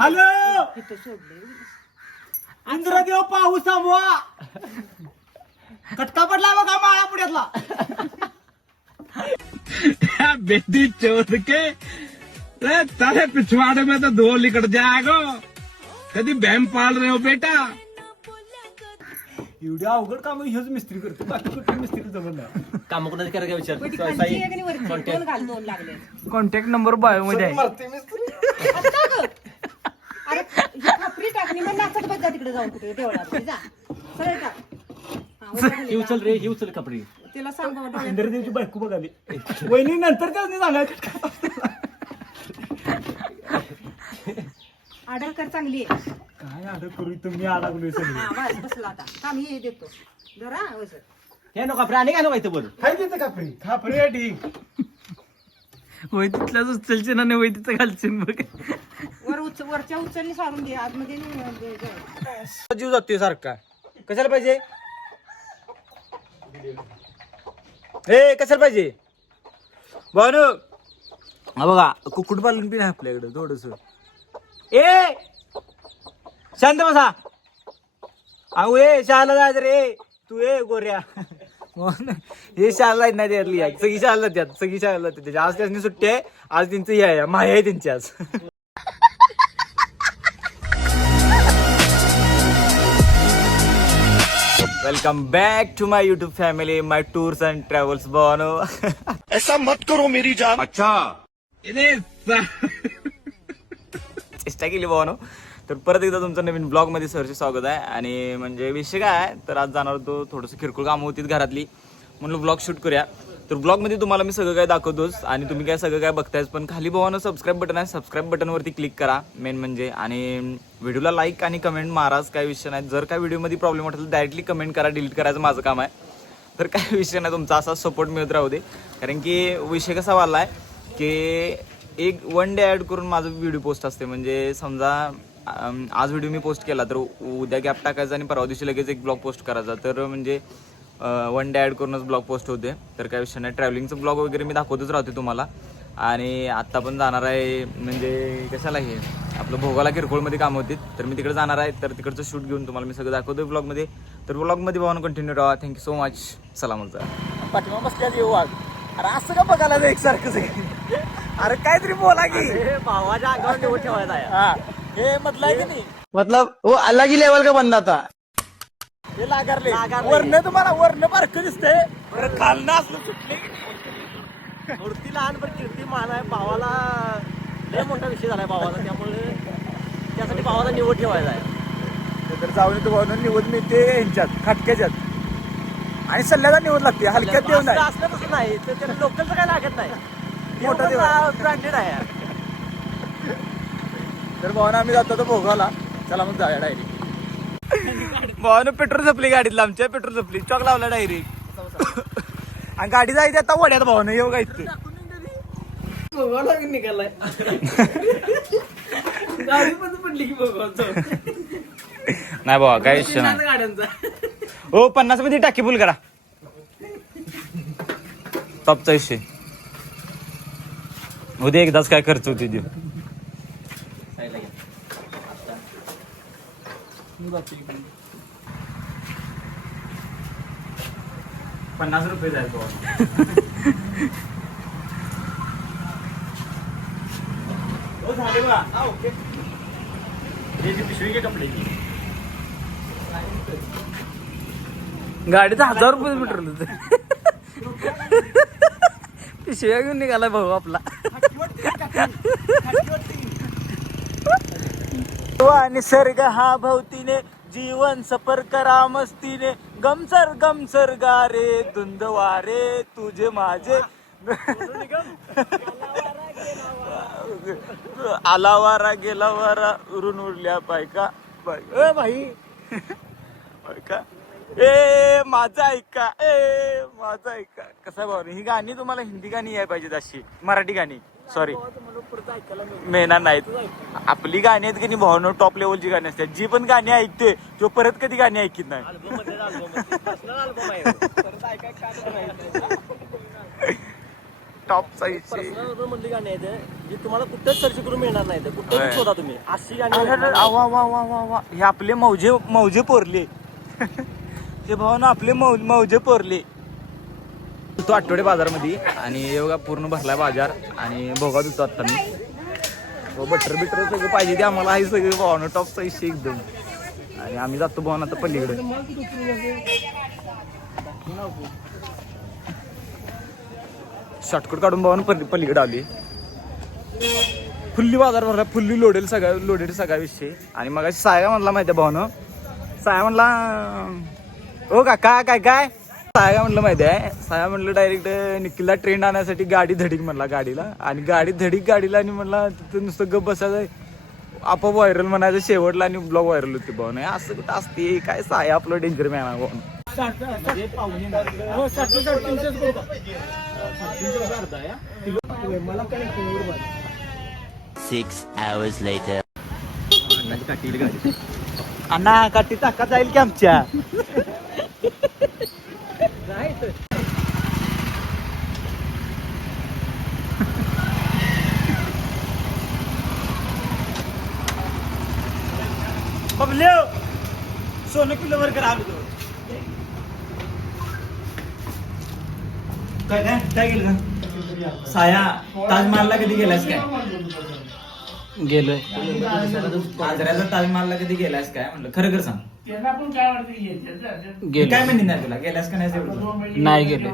Hello Indradev पाऊस थांबवा. कटका पडला बघा माळा पुढ्यातला. बेटी चोद के तारे पिछवाड़े में तो धो लिकट जाएगा. कधी बॅम पाल रहे हो बेटा. एवढ्या अवघड काम हेच मिस्त्री करतो. बाकी कुठे मिस्त्री जमत नाही. काम कोणाचं करायचं विचार. कॉन्टॅक्ट नंबर बायो मध्ये आहे. अरे खापरी टाकणी मग नाचत बस जा तिकडे जाऊन कुठे देवळात जा सरळ टाक. ही उचल रे, ही उचल कपडे. तिला सांग बाबा इंद्रदेवची बायको बघाली. वहिनी नंतर त्याच सांगायचं. ऑर्डर कर चांगली आहे. काय ऑर्डर करू तुम्ही अडकलोय सगळे. हा बस बसला आता थांब हे देतो जरा बस. हे नको कपडे आणि काय नको इथं बोल. हाय तिथं खापरी खापरी आहे ठीक. होय तिथल्याच उचलचे ना होय तिथं घालशील बघ. वरच्या उचलली सारून दे आतमध्ये जीव जातोय सारखा. कशाला पाहिजे हे कशाला पाहिजे भाऊ. हा बघा कुक्कुट पालन बी नाही आपल्याकडे थोडस. ए शांत बसा. अहो ए शाळेला जायचं रे. तू ए गोऱ्या हे शाळेला नाही त्यातली सगळी शाळेला त्यात सगळी शाळेला त्याच्या आज त्याची सुट्टी आहे. आज त्यांचं हे आहे माया आहे त्यांची आज. Welcome back to my YouTube family my tours and travels. बोनो ऐसा मत करो मेरी जान. अच्छा चेष्टा केली बोनो. तर परत एकदा तुमचं नवीन ब्लॉग मध्ये सरचे स्वागत आहे. आणि म्हणजे विषय काय आहे तर आज जाणार होतो थोडंसं किरकोळ कामं होती घरातली म्हणून ब्लॉग शूट करूया. तर ब्लॉगमध्ये तुम्हाला मी सगळं काय दाखवतोच आणि तुम्ही काय सगळं काय बघतायच. पण खाली भावानं सबस्क्राईब बटन आहे. सबस्क्राईब बटनवरती क्लिक करा मेन म्हणजे. आणि व्हिडिओला लाईक आणि कमेंट माराच काय विषय नाही. जर काय व्हिडिओमध्ये प्रॉब्लेम वाटेल तर डायरेक्टली कमेंट करा. डिलीट करायचं माझं काम आहे. तर काय विषय नाही तुमचा असा सपोर्ट मिळत राहू दे. कारण की विषय कसा वाढला आहे की एक वन डे ॲड करून माझं व्हिडिओ पोस्ट असते. म्हणजे समजा आज व्हिडिओ मी पोस्ट केला तर उद्या गॅप टाकायचा आणि परवा दिवशी लगेच एक ब्लॉग पोस्ट करायचा. तर म्हणजे वन डे ॲड करूनच ब्लॉग पोस्ट होते. तर काय विषय नाही. ट्रॅव्हलिंगचं ब्लॉग वगैरे मी दाखवतच राहते तुम्हाला. आणि आत्ता पण जाणार आहे म्हणजे कशाला हे आपलं भोगाला किरकोळमध्ये काम होती. तर मी तिकडे जाणार आहे. तर तिकडचं शूट घेऊन तुम्हाला मी सगळं दाखवतो ब्लॉगमध्ये. तर ब्लॉगमध्ये भावानं कंटिन्यू राहा. Thank you so much. चला मग पाठिंबा बसल्याच येऊ आज. अरे असं का बघायला एकसारखं सगळं. अरे काहीतरी बोला की भावाच्या अंगावर निवड ठेवायचा आहे. हा हे म्हटलं आहे की नाही मतलब वो अलग ही लेवल का बंदा था. हे लागारले वर्ण तुम्हाला वर्ण पारखं दिसतंय. बरं खालनं असलं सुटले मूर्ती लहान पण कीर्ती मान आहे. भावाला लय मोठा विषय झालाय भावाचा. त्यामुळे त्यासाठी भावाला निवड ठेवायचा आहे. तर जाऊन येतो भावना निवड मिळते यांच्यात खाटक्याच्यात. आणि सल्ल्याला निवड लागते हलक्यात देऊ नाही. असलं तसं नाही तर त्याला लोकलचं काय लागत नाही. मोठा देव ब्रँडेड आहे. तर भावना आम्ही जातो तो भोगाला. चला मग जाऊया डायरेक्ट. भावानं पेट्रोल संपली गाडीतला. आमच्या पेट्रोल संपली. चॉक लावला डायरेक्ट. आणि गाडी जायची आता वड्यात भावानं येऊ काय निघालाय गाडी पण पडली की नाही बाबा काय विषय नाही. गाड्यांचा हो 50 मध्ये टाकी फुल करा. टॉपचा विषय उद्या एकदाच काय खर्च होते देऊ. 50 रुपये जाईल झाले बा. ओके पिशवी घे कपड्याची. गाडीचं 1000 रुपये पेट्रोल होतं. पिशव्या घेऊन निघाला भाऊ आपला. निसर्ग हा भोवतीने जीवन सफर करा मस्तीने. गमसर गमसर गारे धुंद वारे तुझे माझे. आला वारा गेला वारा उरून उरल्या बायका भाई बायका. ए माझा ऐका ए माझा ऐका. कसं भाऊ ही गाणी तुम्हाला हिंदी गाणी याय पाहिजेत अशी. मराठी गाणी सॉरी मेना नाहीत. आपली गाणी आहेत की नाही भावनो टॉप लेवलची गाणी असतात. जी पण गाणी ऐकते तो परत कधी गाणी ऐकत नाही. टॉपचा विषय. पर्सनल म्हणली गाणी आहेत जी तुम्हाला कुठेच सर्च करून मिळणार नाही कुठेच होय. शोधा तुम्ही अशी गाणी अरे, भेटणार अरे, नाही. वा वा वा वा वा हे आपले मौजे पोरले हे भावानं आपले मौजे पोरले. तो आठवडे बाजारमध्ये आणि एवढा पूर्ण भरलाय बाजार आणि भोगा देतो आता मी बटर बिटर सगळं पाहिजे ते आम्हाला आहे सगळं भावानं टॉपचा विषय एकदम. आणि आम्ही जातो भावानं आता पलीकडे. शॉर्टकट काढून भावानं पलीकडे आली. फुल्ली बाजार भरला फुल्ली लोडेल सगळा विषय. आणि मग साया म्हणला माहिती आहे भावानं साया म्हणला ओ काका काय साया म्हणलं माहिती आहे साया म्हणलं डायरेक्ट निखिलला ट्रेंड आणण्यासाठी गाडी धडीक म्हणला गाडीला आणि गाडी धडीक गाडीला आणि म्हणला तिथं नुसतं गप बसायचं आपोआप व्हायरल म्हणायचं शेवटला आणि ब्लॉग व्हायरल होते भाऊ नाही असं कुठं असते काय साया आपलं डेंजर मॅन आहे भाऊ. 6 hours later. अण्णा काठी टाका जाईल की आमच्या. सोनं किलोवर करा काय गेलं का साया ताजमहलला कधी गेलास काय गेलोय. आजऱ्याचा ताजमहलला कधी गेलास काय म्हणलं खरं खरं सांग. गेलो काय म्हणते नाही तुला गेलास का नाही तेवढं. नाही गेलो.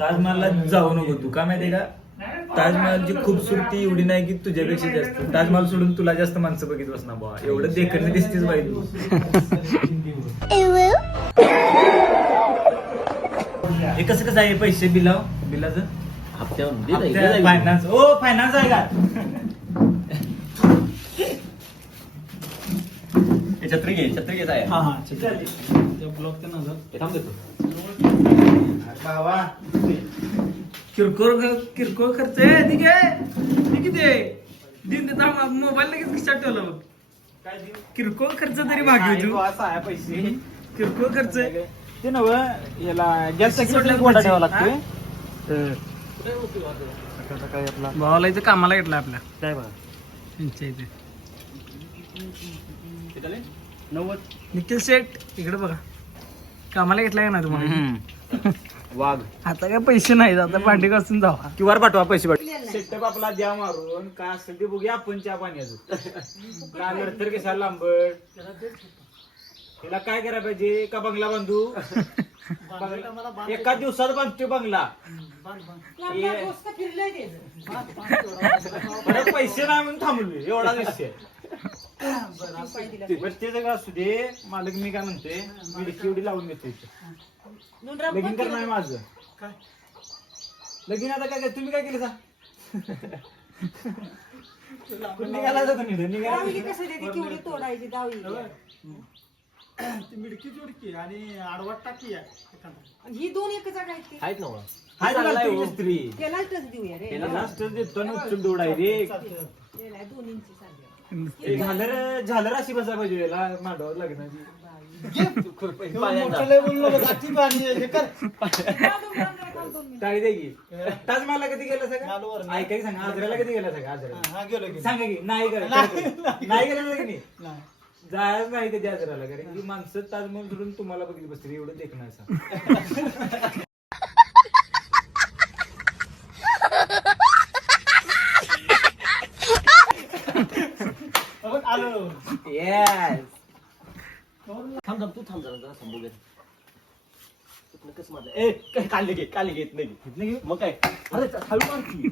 ताजमहलला जाऊ नको तू काय माहितीये का ताजमहलची खूबसूरती एवढी नाही की तुझ्यापेक्षा जास्त ताजमहल सोडून तुला जास्त माणसं बघित बसणार बाबा एवढं देखणं दिसतेच बाई तू. हे कसं आहे पैसे बिलाचं फायनान्स ओ फायनान्स आहे का छत्री घे आहे बाबा किरकोळ खर्च आहे ठीक आहे किती मोबाईल लगेच खिशात ठेवला बघ. किरकोळ खर्च तरी मागे पैसे किरकोळ खर्च ते नव याला गॅस ठेवावा लागतोय. भावाला इथं कामाला घेतला आपल्या काय बघा त्यांच्या इथे निखिल शेठ इकडे बघा कामाला घेतलाय ना तुम्हाला. वाघ आता काय पैसे नाहीत आता भांडी घासून जावा किंवा पाठवा पैसे सेटअप आपला द्या मारून काय असेल ते बघूया आपण चहा पाण्याचं काय तर कशाला लांबट त्याला काय करायला पाहिजे का बंगला बांधू एका दिवसात बांधतो बंगला पैसे नाही म्हणून थांबलोय एवढा विषय. ते सगळं असू दे मालक मी काय म्हणतोय मिडकी एवढी लावून घेतो इथं लगीन कर नाही माझं लगीन आता काय तुम्ही काय केलं निघाला जातो केवढी तोडायची दावी मिडकी जोडकी आणि आडवाट टाकी ही दोन एक जागा आहेत आहेत ना हाय स्त्री त्याला टच देऊया रे देतो ना उचल दौडाय रे त्याला 2 इंची सांगा झालर अशी बसायला पाहिजे याला मांडवावर लग्नाची. टाळी दे की ताजमहलला कधी गेला सगळं ऐका की सांगा आजऱ्याला कधी गेला सगळं आजऱ्याला सांगा की नाही नाही गेला की नाही जायच नाही कधी आजऱ्याला कारण की माणसं ताजमहल सोडून तुम्हाला बघितली बसते एवढं देखणार. येस थांब तू थांब जरा थांबू दे कसं माझं ए काय काढले घेत नाही मग काय अरे हळू मार की.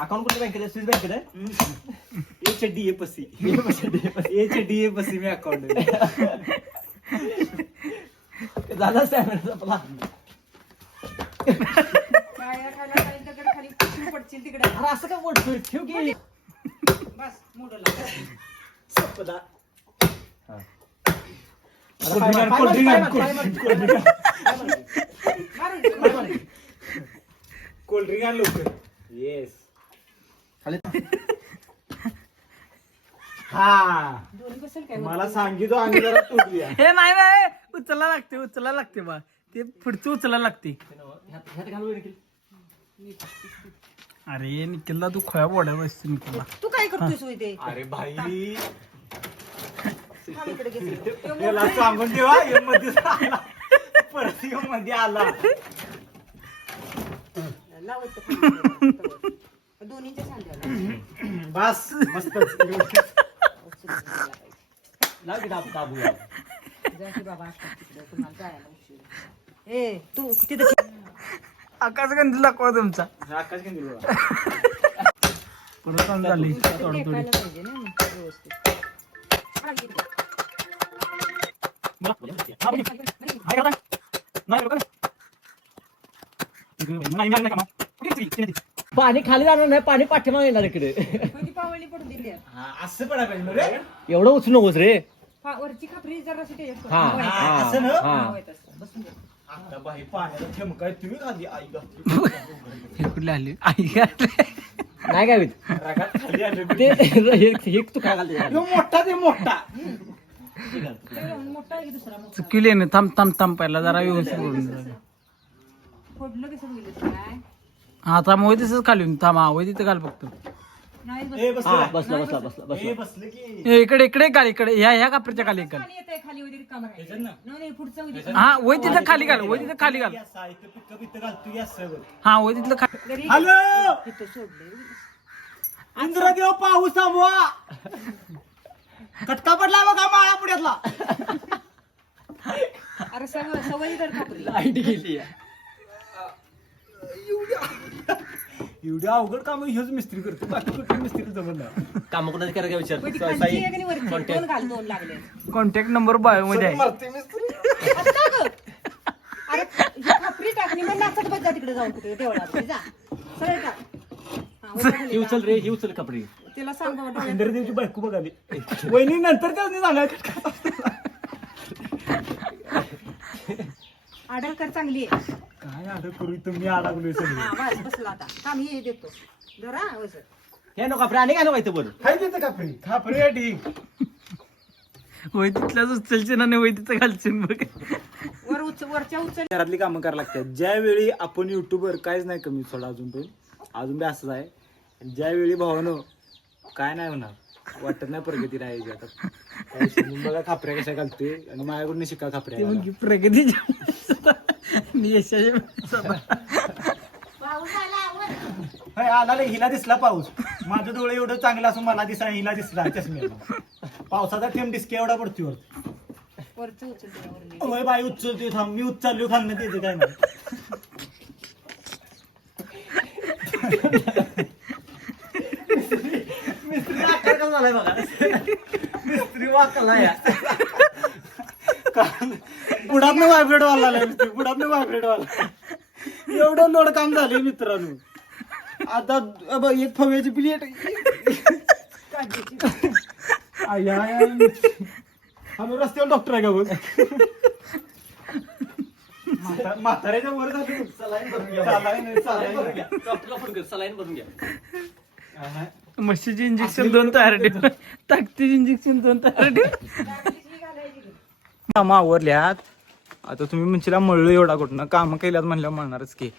अकाउंट कुठल्या बँकेत आहे स्विस बँकेत आहे HDFC मी अकाउंट झाला स्टॅमिना आपला. काय खायला खाली दगड खाली कुठून पडशील तिकडे. अरे असं काय बोलतोय ठेव की. बस मोडला. संपला. कोल्ड्रिंक आण लवकर. येस. हा दोन्ही बसेल काय मला सांगितो आम्ही जरा तुटूया. हे नाही नाही उचलायला लागते बा ते पुढचं उचलायला लागते. ह्यात घालू निखिल. अरे निखिलला तू खोया बोडा बसते निखिलला. तू काय करतोयस होय ते. अरे भाई थांब इकडे घे. याला सांगून ठेवा हे मध्ये आला. परत हे मध्ये आला. लावायचं खाली. दोन्हीच्या सांध्याला. बस मस्त. लाव की दाबूया. जा की बाबा असतात तिकडे तुम्हाला जायला उशीर. ए तू तिथं आकाश गंधी दाखवा तुमचा. आकाश किती दिलं? परत झाली थोडी थोडी. टेकायला पाहिजे ना मग व्यवस्थित. पाणी खाली जाणार नाही, पाणी पाठीमागे येणार इकडे. म्हणजे पावली पडून दिली आहे. हा, असं पडायला पाहिजे ना रे. एवढं उचलू नकोस रे. वरची खापरी जरा त्याच्यात हा, पड. हा, असं ना? हा. बसून दे. आता बाई पाण्याचा थेंब काय तुम्ही खाली आई घातली. हे कुठले आले आई काय नाही काय होत. रागात खाली आले. ते हे तू काय घालते. ह्यो मोठा ते मोठा. मोठा आहे की दुसरा मोठा. चुकीले ना थांब पहिला जरा व्यवस्थित करून दे. फोडलं कसं गेलं काय हा थांब वय तिथंच खाली थांब. हा वय तिथं घाल फक्त. नाही ए बस. हा बसलं. बसला. ए बसलं की. ए, इकडे घाल इकडे ह्या कापऱ्याच्या खाली घाल. खाली येते खाली वगैरे कामं आहे. नाही पुढचं वगैरे. हा वय तिथं खाली घाल. वय तिथं खाली घाल. साहित्य पिक्क बिक्क घालतो या सगळं. हा वय तिथलं खाली. घरी हॅलो तिथं सोडले. इंद्रदेव पाऊस थांबवा. कटका पडला बघा माळा पुढ्यातला. अरे सवय तर खापरी. लाईट गेली. एवढ्या अवघड काम हेच मिस्त्री करतो. बाकी कुठे मिस्त्री जमत नाही. काम कोणाचं करायचं विचार. पण ती खालची आहे की नाही वरची? दोन घाल, दोन लागले. कॉन्टॅक्ट नंबर बायो मध्ये आहे. आता का गं? अरे ही खापरी टाकली मग नाचत बस जा तिकडे जाऊन कुठे देवळात जा. सरळ टाक. हा, वर खाली ही उचल जा. रे, ही उचल कपडे. तिला सांग बाबा डोळ्यात. इंद्रदेवची बायको बघाली. वहिनी नंतर त्याच सांगायचं. आडल कर चांगली आहे. काय आडं करू तुम्ही अडकलोय सगळं. हा बस बसला आता. थांब हे देतो. जरा वसर. हे नको कपडे आणि काय नको इथं बरं. काय देतं खापरी? खापरी आहे ठीक. वय तिथल्याच उचलचे ना वय तिथं घालशील बघ. वरच्या उचल. घरातली कामं करायला लागतात. ज्यावेळी आपण युट्यूबवर काहीच नाही कमी थोडा अजून बी असंच आहे. ज्यावेळी भावानो काय नाही होणार वाटत नाही प्रगती राहायची. आता काय शिकून बघा खापऱ्या कशा घालते आणि माझ्याकडून शिका खापऱ्या. मुलगी प्रगती यशाच्या आला रे हिला दिसला पाऊस. माझं डोळे एवढं चांगलं असून मला दिसा हिला दिसला चष्म्याला. पावसाचा थेंब डिस्के एवढा पडतो. वरचं उचल त्यावरली. होय बाई उचलतोय थांब. मी उचललो खाल्लं त्याचं काय नाही. मिस्त्री आकार कसा झालाय बघा. मिस्त्री वाकला या. बुडातनं व्हायब्रेट वाला मिस्त्री. बुडातनं व्हायब्रेट वाला. एवढं लोड काम झाले मित्रांनो. आता एक फव्याची प्लेट. आम्ही रस्त्यावर डॉक्टर आहे का बघ. म्हाताऱ्याच्या वर झाली. सलाईन भरून घ्या. डॉक्टरला फोन कर, सलाईन भरून घ्या. म्हशीचे इंजेक्शन 2 तयार ठेव. ताकदीचे इंजेक्शन 2 तयार ठेव. कामं आवरल्यात. आता तुम्ही म्हणशीला मळलो एवढा कुठनं. कामं केल्यात म्हणल्यावर म्हणणारच की.